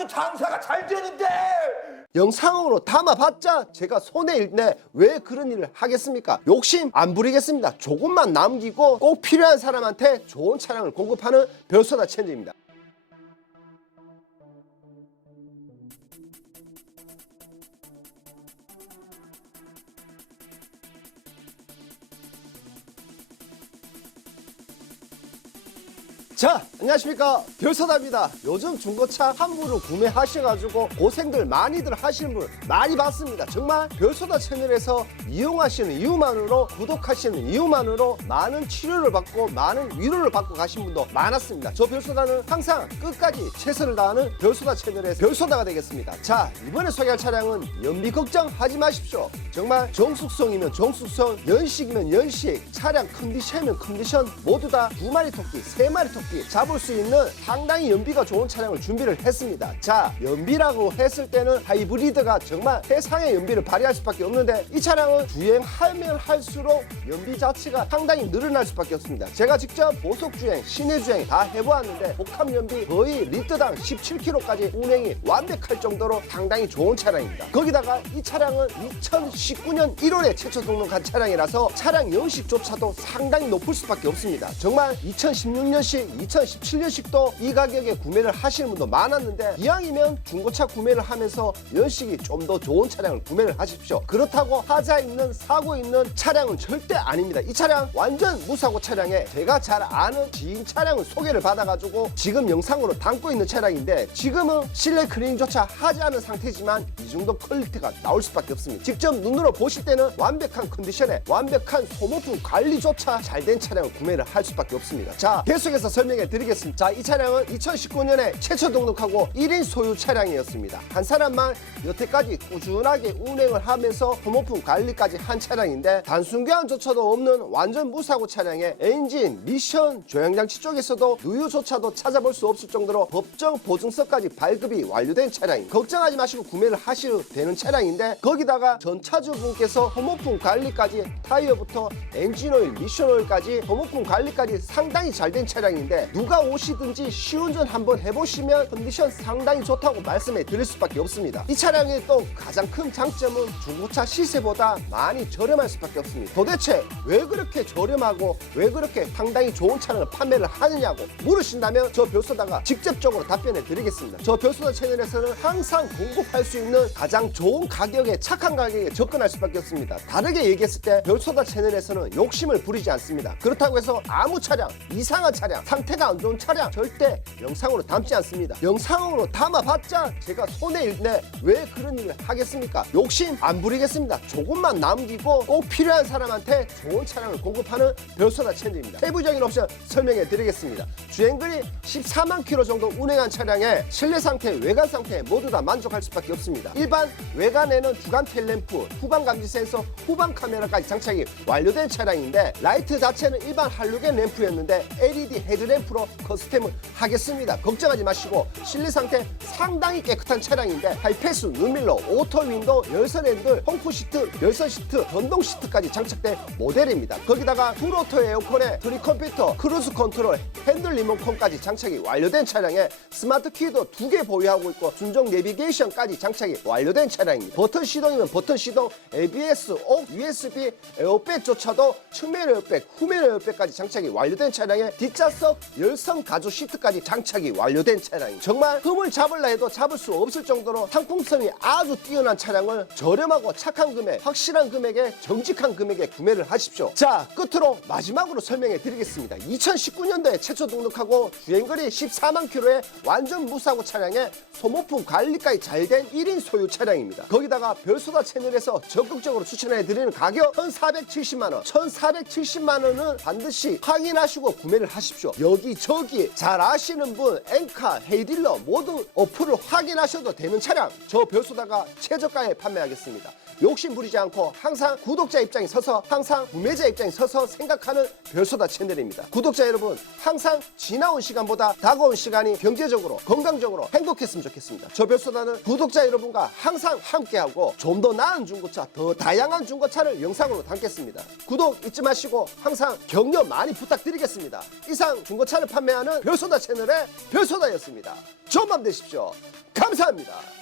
자꾸 장사가 잘 되는데 영상으로 담아봤자 제가 손에 일네 왜 그런 일을 하겠습니까? 욕심 안 부리겠습니다. 조금만 남기고 꼭 필요한 사람한테 좋은 차량을 공급하는 별소다 채널입니다. 자 안녕하십니까. 별서다입니다. 요즘 중고차 함부로 구매하셔가지고 고생들 많이들 하시는 분 많이 봤습니다. 정말 별서다 채널에서 이용하시는 이유만으로 구독하시는 이유만으로 많은 치료를 받고 많은 위로를 받고 가신 분도 많았습니다. 저 별서다는 항상 끝까지 최선을 다하는 별서다 채널에서 별서다가 되겠습니다. 자 이번에 소개할 차량은 연비 걱정하지 마십시오. 정말 정숙성이면 정숙성 연식이면 연식 차량 컨디션이면 컨디션 모두 다 두 마리 토끼 세 마리 토끼 잡을 수 있는 상당히 연비가 좋은 차량을 준비를 했습니다. 자 연비라고 했을 때는 하이브리드가 정말 세상의 연비를 발휘할 수밖에 없는데 이 차량은 주행하면 할수록 연비 자체가 상당히 늘어날 수밖에 없습니다. 제가 직접 보속 주행 시내 주행 다 해보았는데 복합 연비 거의 리터당 17km까지 운행이 완벽할 정도로 상당히 좋은 차량입니다. 거기다가 이 차량은 2019년 1월에 최초 등록한 차량이라서 차량 연식조차도 상당히 높을 수밖에 없습니다. 정말 2016년식, 2017년식도 이 가격에 구매를 하시는 분도 많았는데 이왕이면 중고차 구매를 하면서 연식이 좀 더 좋은 차량을 구매를 하십시오. 그렇다고 하자 있는 사고 있는 차량은 절대 아닙니다. 이 차량 완전 무사고 차량에 제가 잘 아는 지인 차량을 소개를 받아가지고 지금 영상으로 담고 있는 차량인데 지금은 실내 클리닝조차 하지 않은 상태지만 이 정도 퀄리티가 나올 수밖에 없습니다. 직접 눈으로 보실 때는 완벽한 컨디션에 완벽한 소모품 관리조차 잘 된 차량을 구매를 할 수밖에 없습니다. 자, 계속해서 설명해 드리겠습니다. 자, 이 차량은 2019년에 최초 등록하고 1인 소유 차량이었습니다. 한 사람만 여태까지 꾸준하게 운행을 하면서 소모품 관리까지 한 차량인데 단순 교환조차도 없는 완전 무사고 차량에 엔진, 미션, 조향장치 쪽에서도 누유조차도 찾아볼 수 없을 정도로 법정 보증서까지 발급이 완료된 차량입니다. 걱정하지 마시고 구매를 하셔도 되는 차량인데 거기다가 전차주분께서 소모품 관리까지 타이어부터 엔진오일, 미션오일까지 소모품 관리까지 상당히 잘 된 차량인데 누가 오시든지 시운전 한번 해보시면 컨디션 상당히 좋다고 말씀해 드릴 수밖에 없습니다. 이 차량의 또 가장 큰 장점은 중고차 시세보다 많이 저렴할 수밖에 없습니다. 도대체 왜 그렇게 저렴하고 왜 그렇게 상당히 좋은 차량을 판매를 하느냐고 물으신다면 저 별소다가 직접적으로 답변해 드리겠습니다. 저 별소다 채널에서는 항상 공급할 수 있는 가장 좋은 가격에 착한 가격에 접근할 수밖에 없습니다. 다르게 얘기했을 때 별소다 채널에서는 욕심을 부리지 않습니다. 그렇다고 해서 아무 차량, 이상한 차량, 상 태가 안 좋은 차량 절대 영상으로 담지 않습니다. 영상으로 담아봤자 제가 손에 일네 왜 그런 일을 하겠습니까? 욕심 안 부리겠습니다. 조금만 남기고 꼭 필요한 사람한테 좋은 차량을 공급하는 별소다 채널입니다. 세부적인 옵션 설명해 드리겠습니다. 주행거리 14만 킬로 정도 운행한 차량에 실내 상태, 외관 상태 모두 다 만족할 수밖에 없습니다. 일반 외관에는 주간 텔램프, 후방 감지 센서, 후방 카메라까지 장착이 완료된 차량인데 라이트 자체는 일반 할로겐 램프였는데 LED 헤드램프 로 커스텀을 하겠습니다. 걱정하지 마시고 실내 상태 상당히 깨끗한 차량인데 하이패스, 눈밀러, 오토 윈도우, 열선 핸들, 펑크 시트, 열선 시트, 전동 시트까지 장착된 모델입니다. 거기다가 풀오토 에어컨에 트리 컴퓨터, 크루즈 컨트롤, 핸들 리모컨까지 장착이 완료된 차량에 스마트 키도 두 개 보유하고 있고 순정 내비게이션까지 장착이 완료된 차량입니다. 버튼 시동이면 버튼 시동, ABS, 옥, USB, 에어백조차도 측면 에어백, 후면 에어백까지 장착이 완료된 차량에 뒷좌석 열선 가죽 시트까지 장착이 완료된 차량입니다. 정말 흠을 잡을라 해도 잡을 수 없을 정도로 상품성이 아주 뛰어난 차량을 저렴하고 착한 금액, 확실한 금액에 정직한 금액에 구매를 하십시오. 자, 끝으로 마지막으로 설명해 드리겠습니다. 2019년도에 최초 등록하고 주행거리 14만 킬로의 완전 무사고 차량에 소모품 관리까지 잘 된 1인 소유 차량입니다. 거기다가 별소다 채널에서 적극적으로 추천해 드리는 가격 1,470만 원. 1,470만 원은 반드시 확인하시고 구매를 하십시오. 여기 저기 잘 아시는 분, 엔카, 헤이딜러 모두 어플을 확인하셔도 되는 차량 저 별소다가 최저가에 판매하겠습니다. 욕심 부리지 않고 항상 구독자 입장에 서서 항상 구매자 입장에 서서 생각하는 별소다 채널입니다. 구독자 여러분 항상 지나온 시간보다 다가온 시간이 경제적으로 건강적으로 행복했으면 좋겠습니다. 저 별소다는 구독자 여러분과 항상 함께하고 좀 더 나은 중고차 더 다양한 중고차를 영상으로 담겠습니다. 구독 잊지 마시고 항상 격려 많이 부탁드리겠습니다. 이상 중고 중고차를 판매하는 별소다 채널의 별소다였습니다. 좋은 밤 되십시오. 감사합니다.